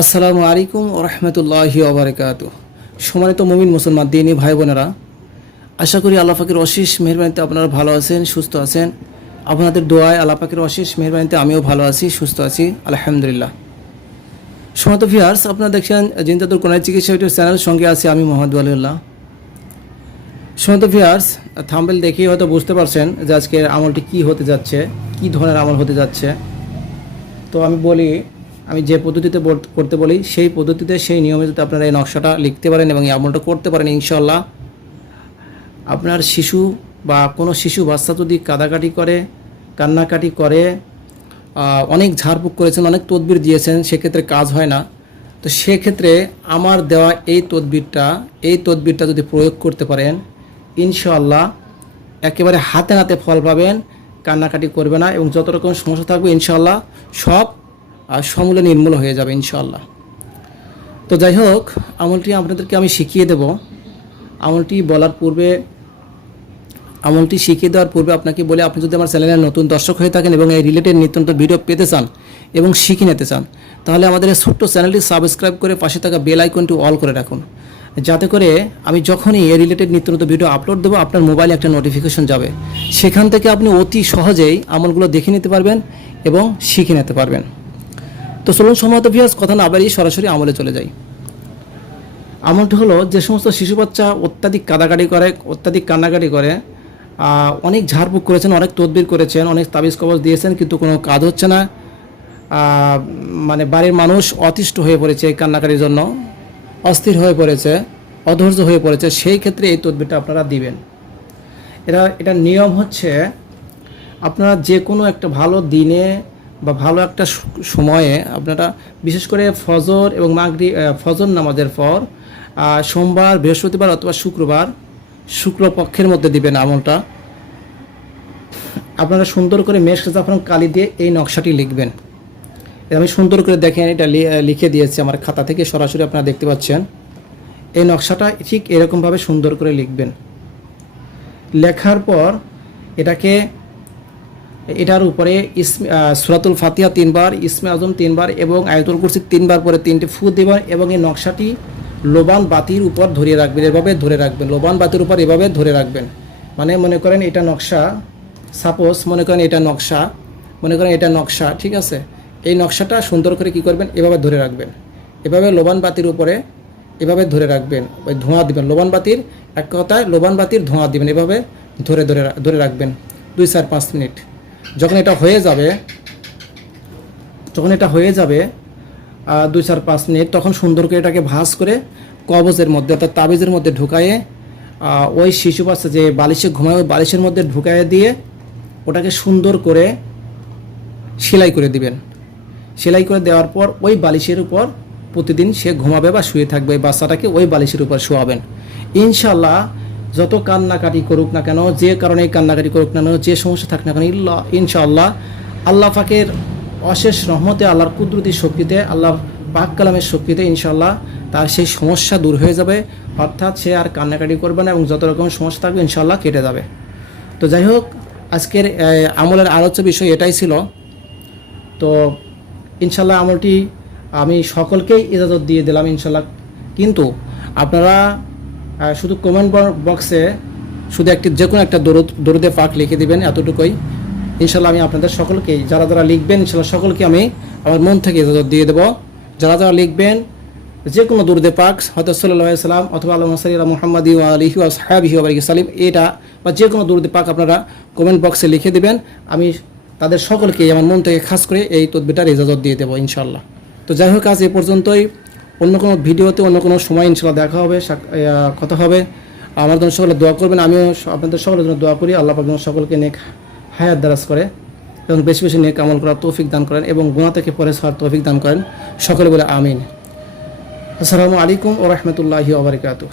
আসসালামু আলাইকুম ওয়া রাহমাতুল্লাহি ওয়া বারাকাতুহু। সম্মানিত মুমিন মুসলমান দিনী ভাই বোনেরা, আশা করি আল্লাহ পাকের অশেষ মেহেরবানিতে আপনারা ভালো আছেন, সুস্থ আছেন। আপনাদের দোয়ায় আল্লাহ পাকের অশেষ মেহেরবানিতে আমিও ভালো আছি, সুস্থ আছি, আলহামদুলিল্লাহ। সম্মানিত ভিউয়ার্স, আপনারা দেখছেন জিন্দাতুল কোরআন চিকিৎসা ইউটিউব চ্যানেল, সঙ্গে আছি আমি মোহাম্মদ ওয়ালিউল্লাহ। সম্মানিত ভিউয়ার্স, থাম্বনেল দেখেই হয়তো বুঝতে পারছেন যে আজকের আমলটি কী হতে যাচ্ছে, কী ধরনের আমল হতে যাচ্ছে। তো আমি যে পদ্ধতিতে করতে বলি সেই পদ্ধতিতে, সেই নিয়মে যদি আপনারা এই নকশাটা লিখতে পারেন এবং এই আমলটা করতে পারেন, ইনশাআল্লাহ আপনার শিশু বা কোনো শিশু বাচ্চা যদি কাঁদাকাটি করে, কান্নাকাটি করে, অনেক ঝাড়ফুঁক করেছেন, অনেক তদবির দিয়েছেন, সেক্ষেত্রে কাজ হয় না, তো সেক্ষেত্রে আমার দেওয়া এই তদবিরটা যদি প্রয়োগ করতে পারেন, ইনশাআল্লাহ একেবারে হাতে নাতে ফল পাবেন, কান্নাকাটি করবে না এবং যত রকম সমস্যা থাকবে ইনশাআল্লাহ সব সমূলে নির্মূল হয়ে যাবে ইনশাআল্লাহ। তো যাই হোক, আমলটি আপনাদেরকে আমি শিখিয়ে দেব। আমলটি শিখিয়ে দেওয়ার পূর্বে আপনাকে বলে, আপনি যদি আমার চ্যানেলের নতুন দর্শক হয়ে থাকেন এবং এই রিলেটেড নিত্য নতুন ভিডিও পেতে চান এবং শিখে নিতে চান, তাহলে আমাদের এই ছোট্ট চ্যানেলটি সাবস্ক্রাইব করে পাশে থাকা বেল আইকনটি অল করে রাখুন, যাতে করে আমি যখনই এই রিলেটেড নিত্য নতুন ভিডিও আপলোড দেবো আপনার মোবাইলে একটা নোটিফিকেশন যাবে, সেখান থেকে আপনি অতি সহজেই আমলগুলো দেখে নিতে পারবেন এবং শিখে নিতে পারবেন। তো চলুন সম্মানিত ভিউয়ার্স, কথা না বাড়িয়ে সরাসরি আমলে চলে যাই। আমলটি হলো, যে সমস্ত শিশু বাচ্চা অত্যাধিক কান্নাকাটি করে, অনেক ঝাড়ফুঁক করেছেন, অনেক তদবির করেছেন, অনেক তাবিজ কবজ দিয়েছেন, কিন্তু কোনো কাজ হচ্ছে না, মানে বাড়ির মানুষ অতিষ্ঠ হয়ে পড়েছে এই কান্নাকাটির জন্য, অস্থির হয়ে পড়েছে, অধৈর্য হয়ে পড়েছে, সেই ক্ষেত্রে এই তদবিরটা আপনারা দিবেন। এটা নিয়ম হচ্ছে, আপনারা যে কোনো একটা ভালো দিনে বা ভালো একটা সময়ে আপনারা, বিশেষ করে ফজর এবং ফজর নামাজের পর সোমবার, বৃহস্পতিবার অথবা শুক্রপক্ষের মধ্যে দিবেন আমলটা। আপনারা সুন্দর করে মেশকে জাফরান কালি দিয়ে এই নকশাটি লিখবেন। আমি সুন্দর করে দেখেন, এটা লিখে দিয়েছি আমার খাতা থেকে, সরাসরি আপনারা দেখতে পাচ্ছেন। এই নকশাটা ঠিক এরকমভাবে সুন্দর করে লিখবেন। লেখার পর এটার উপরে সূরাতুল ফাতিহা 3 বার, ইসমে আজম 3 বার এবং আয়াতুল কুরসি 3 বার পরে 3টি ফু দিবেন এবং এই নকশাটি লোবান বাতির উপর ধরে রাখবেন, এভাবে ধরে রাখবেন, লোবান বাতির উপর এভাবে ধরে রাখবেন। মানে মনে করেন এটা নকশা, সাপোজ মনে করেন এটা নকশা, ঠিক আছে। এই নকশাটা সুন্দর করে কি করবেন, এভাবে ধরে রাখবেন, এভাবে লোবান বাতির উপরে এভাবে ধরে রাখবেন, ওই ধোঁয়া দিবেন, লোবান বাতির, এক কথায় লোবান বাতির ধোঁয়া দিবেন, এভাবে ধরে রাখবেন 2-4-5 মিনিট। যখন এটা হয়ে যাবে 2-4-5 মিনিট, তখন সুন্দর করে এটাকে ভাঁজ করে কবজের মধ্যে অর্থাৎ তাবিজের মধ্যে ঢুকায়ে, ওই শিশু বাচ্চা যে বালিশে ঘুমায় ওই বালিশের মধ্যে ঢুকায়ে দিয়ে ওটাকে সুন্দর করে সেলাই করে দিবেন। সেলাই করে দেওয়ার পর ওই বালিশের উপর প্রতিদিন সে ঘুমাবে বা শুয়ে থাকবে, ওই বাচ্চাটাকে ওই বালিশের উপর শোয়াবেন। ইনশাআল্লাহ যত কান্নাকাটি করুক না কেন, যে কারণে কান্নাকাটি করুক না কেন, যে সমস্যা থাক না কেন, ইনশাআল্লাহ আল্লাহ পাকের অশেষ রহমতে, আল্লাহর কুদরতি শক্তিতে, আল্লাহর পাক কালামের শক্তিতে ইনশাআল্লাহ তার সেই সমস্যা দূর হয়ে যাবে, অর্থাৎ সে আর কান্নাকাটি করবে না এবং যত রকম সমস্যা থাকবে ইনশাআল্লাহ কেটে যাবে। তো যাই হোক, আজকের আমলের আলোচ্য বিষয় এটাই ছিল। তো ইনশাআল্লাহ আমলটি আমি সকলকেই ইজাজত দিয়ে দিলাম ইনশাআল্লাহ, কিন্তু আপনারা শুধু কমেন্ট বক্সে শুধু যে কোনো একটা দরুদে পাক লিখে দিবেন, এতটুকুই। ইনশাআল্লাহ আমি আপনাদের সকলকেই, যারা লিখবেন ইনশাআল্লাহ সকলকে আমি আমার মন থেকে ইজাজত দিয়ে দেবো। যারা লিখবেন যে কোনো দরুদে পাক, হয়তো সাল্লাল্লাহু আলাইহি সাল্লাম অথবা আল্লাহুম্মা সাল্লি আলা মুহাম্মাদি ওয়া আলিহি ওয়া আসহাবিহি ওয়া বারিক সাল্লিম, এটা বা যে কোনো দরুদে পাক আপনারা কমেন্ট বক্সে লিখে দিবেন। আমি তাদের সকলকেই আমার মন থেকে খাস করে এই তদবিরটার ইজাজত দিয়ে দেবো ইনশাআল্লাহ। তো যাই হোক, আজ এ পর্যন্তই। অন্য কোনো ভিডিওতে অন্য কোনো সময় ইনশাআল্লাহ দেখা হবে, কথা হবে। আমার জন্য সকলে দোয়া করবেন, আমিও আপনাদের সকলের জন্য দোয়া করি। আল্লাহ পাক সকলকে নেক হায়াত দারাজ করে এবং বেশি বেশি নেক আমল করার তৌফিক দান করেন এবং গুনাহ থেকে পরে হওয়ার তৌফিক দান করেন। সকলে বলে আমিন। আসসালামু আলাইকুম ওয়া রাহমাতুল্লাহি ওয়া বারাকাতুহু।